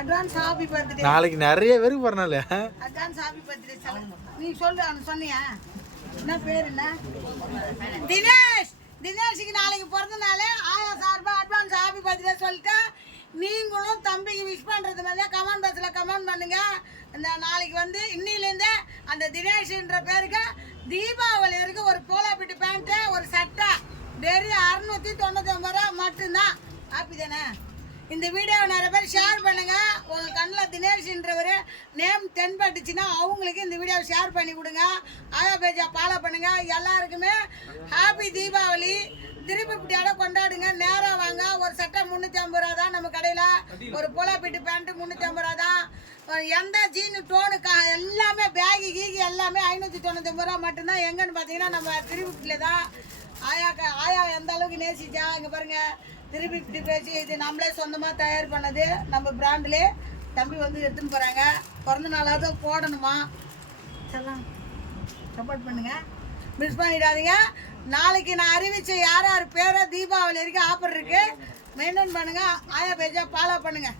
Advance happy birthday. நாளைக்கு நிறைய பேருக்கு பிறநாள். அட்வான்ஸ் ஹாப்பி பர்த்டே நீ சொல்லு. சொன்னியா என்ன பேர்? என்ன தினேஷ். தினேஷுக்கு நாளைக்கு பிறந்த நாள். ஆயா சார்பா அட்வான்ஸ் ஹாப்பி பர்த்டே சொல்லிட்டு நீங்களும் தம்பிக்கு விஷ் பண்ணுறது மாதிரி கமெண்ட் பாக்ஸில் கமெண்ட் பண்ணுங்க. இந்த நாளைக்கு வந்து இன்னிலேருந்து அந்த தினேஷ்ன்ற பேருக்கு தீபாவளி வரைக்கும் ஒரு போலாப்பிட்டு பேண்ட்டு ஒரு சட்டை வெறும் 699 ரூபா மட்டும்தான். ஹாப்பி தானே? இந்த வீடியோவை நிறைய பேர் ஷேர் பண்ணுங்க. உங்கள் கண்ணில் தினேஷ்ன்றவர் நேம் தென்பட்டுச்சுன்னா அவங்களுக்கு இந்த வீடியோவை ஷேர் பண்ணி கொடுங்க. ஆயா பேஜா ஃபாலோ பண்ணுங்க. எல்லாருக்குமே ஹாப்பி தீபாவளி. திருப்பி இப்படியோட கொண்டாடுங்க. நேராக வாங்க. ஒரு சட்டை 350 ரூபா தான் நம்ம கடையில். ஒரு போலாப்பிட்டு பேண்ட்டு 350 ரூபா தான். எந்த ஜீனு டோனுக்கா எல்லாமே பேகி கீகி எல்லாமே 599 ரூபா மட்டும்தான். எங்கன்னு பார்த்தீங்கன்னா நம்ம திருப்பிட்டில் தான். ஆயா எந்த அளவுக்கு நேசிச்சா இங்கே பாருங்கள். திருப்பி இப்படி பேசி இது நம்மளே சொந்தமாக தயார் பண்ணது. நம்ம பிராண்டிலே தம்பி வந்து எடுத்துன்னு போகிறாங்க. பிறந்த நாளாவது போடணுமா? சொல்லலாம். சப்போர்ட் பண்ணுங்கள். மிஸ் பண்ணிடாதீங்க. நாளைக்கு நான் அறிவிச்ச யார் யார் பேரை தீபாவளி வரைக்கும் ஆஃபர் இருக்குது. மெயின்டைன் பண்ணுங்கள். ஆயா பேஜா ஃபாலோ பண்ணுங்கள்.